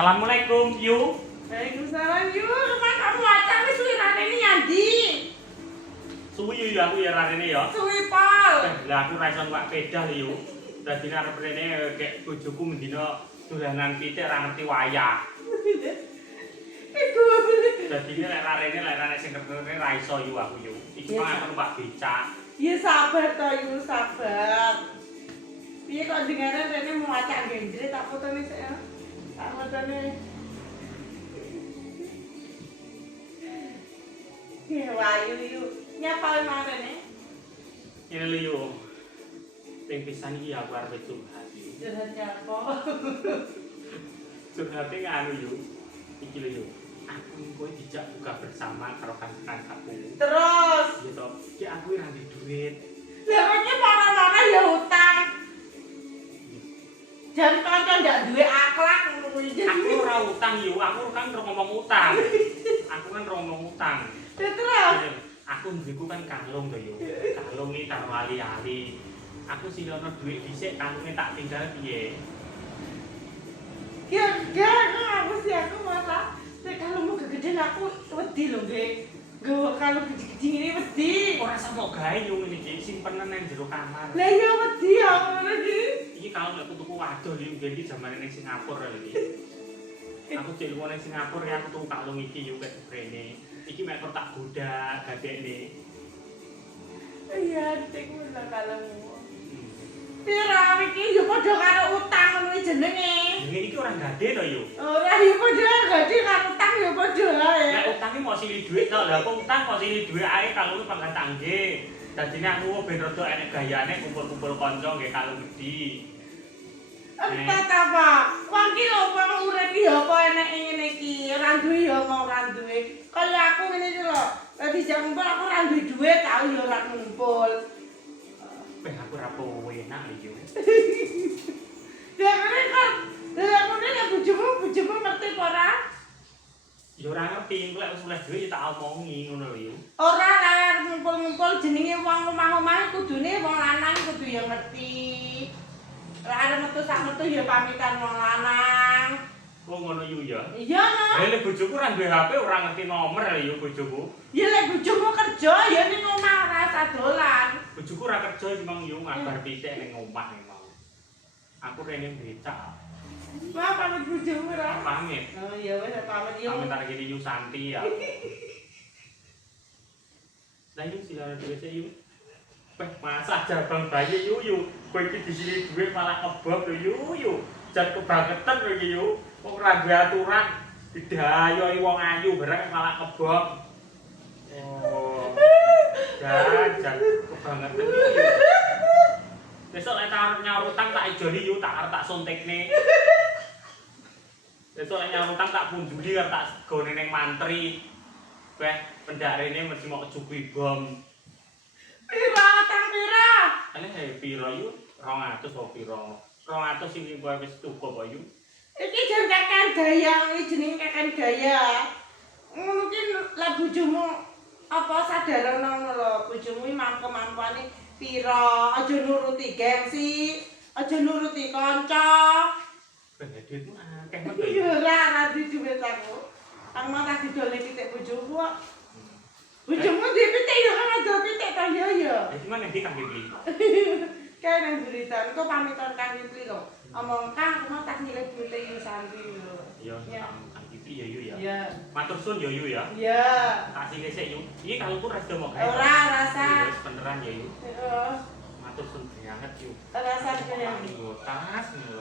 Assalamualaikum, Yu. Waalaikumsalam, Yu. Rumah kamu aja wis suwi rene Yandi. Suwi Yu aku ya rene ya. Suwi pol. Lah aku ra iso numpak pedah Yu. Dadi arep rene kek bojoku mendina dolanan pitik ra ngerti wayah. Iku. Dadi nek ra rene sing ngerti ra iso Yu aku Yu. Iki mah aku numpak becak. Ya sabar to, Yu, sabar. Piye kok dengaran rene mau acak gendre tak fotone sik ya. Tak fotone. Wayu Yu. Nyapa wae rene? Ini lho Yu. Ping pisan iki aku arep curhat Yu. Curhat nyapa? Curhate nganu Yu. Iki lho Yu. Aku kowe dijak buka bersama karo kanca-kancaku. Terus, Ya toh, ki aku ora ndek duit. lha kok para-para ya utang. Jan kanca ndak duwe akhlak ngono kuwi. Aku ora utang Yu, aku kan ora ngomong utang. Aku kan ora ngomong utang. Terus, Aku mriku kan kalung to Yu. Kalung iki karo ali-ali. Aku silono duit dhisik kalunge tak tinggal piye? aku sih aku malah nek kalungmu kegedean aku wedi lho nggih. Nggawa kalung gede-gede ngene wedi. Ora sampe gawe Yu ngene iki simpenan nang jero kamar. Lah iya wedi ya ngono iki. Iki kalung aku tuku waduh Yu, iki jamane ning Singapura lho iki. Aku cek lunga ning Singapura ya aku tuku kalung iki Yu kek brene. Iki mek tak goda gadekne. Iya, cek ngono kalungmu. Pira iki yo padha karo utang ngono jenenge. Ngene iki ora gade to Yu. Ora yo padha gede karo utang yo padha ae. Nek utang iki mau sili dhuwit to, lha kok utang kok sili dhuwit ae kalung pangkat tangge. Dadine aku ben rada enek gayane kumpul-kumpul kanca nggih kalung gedhi. Entah apa, wong ki lho wong urip iki apa eneke ngene iki, ora duwe ya mau ora duwe. Kaya aku ngene iki lho, dadi jam ngumpul aku ora duwe duit, tau ya ora ngumpul. Aku ora enak iki. Ya ngene kan, ya ngene nek bojomu ngerti apa ora? Ya ora ngerti, engko lek wis oleh duit ya tak omongi ngono lho. Ora lah ngumpul-ngumpul jenenge wong omah-omah kudune wong lanang kudu ya ngerti. Lah arep metu sak metu ya pamitan wong lanang. Kok ngono Yu ya? Iya, no. Lek bojoku ora duwe HP ora ngerti nomor lho Yu bojoku. Ya lek bojomu kerja ya ning omah ora usah dolan. Bojoku ora kerja cuma Yu ngabar pitik ning omah mau. Aku rene becak. Wah, pamit bojomu ora? Pamit. Oh iya wis pamit yo. Pamit arek iki Yu Santi ya. Lah Yu silane duwe Yu. Masa jabang bayi Yu. Kowe iki disini duwe malah kebob lho Yu. Jan kebangetan lho iki Yu. Kok ora duwe aturan didayoki wong ayu bareng malah kebob. Oh. Jan kebangetan iki. Besok lek arep nyaur utang tak ijoli Yu, tak arep tak suntikne. Besok lek nyaur utang tak punduli arep tak gone ning mantri. Weh, pendarene mesti mau kecukupi bom. Pira tang pira? Ele piro Yu? 200 apa piro? 200 sing kowe wis cukup apa Yu? Iki jan keken gaya, iki jenenge keken gaya. Mungkin lah bojomu apa sadaran ngono lho, bojomu iki mampu-mampane pira, aja nuruti gengsi, aja nuruti kanca. Ben duitmu akeh banget. Iya ora duit aku. Aku mau tak didole pitik bojomu kok. Bojomu duwe pitik ya kan ada pitik ta ya ya. Iki mana iki kang beli? Kayak nang berita, engko pamitan Kang Yupli lho. Omong Kang, mau tak nilai duit Yu Santi lho. Iya, Kang Pipi ya Yu ya. Iya. Matur suwun ya Yu ya. Iya. Kasih sik Yu. Iki kalungku ra sedo mau gawe. Ora rasa. Wis beneran ya Yu. Heeh. Matur suwun banget Yu. Rasa kaya. Tas lho.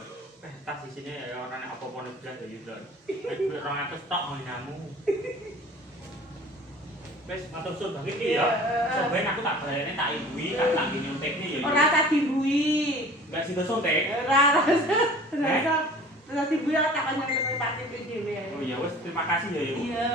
Tas isine ya ora nek apa-apa nek blas ya Yu. Nek 200 tok nginamu. Wes matur suwun banget iki ya. Soben aku tak balene tak imbui, tak nyuntikne ya. Ora tak dimbui. Enggak sida suntik. Ora rasa. Rasa. Rasa dimbui tak kanyang Pak Yupli dhewe. Oh iya wes terima kasih ya Yu. Iya.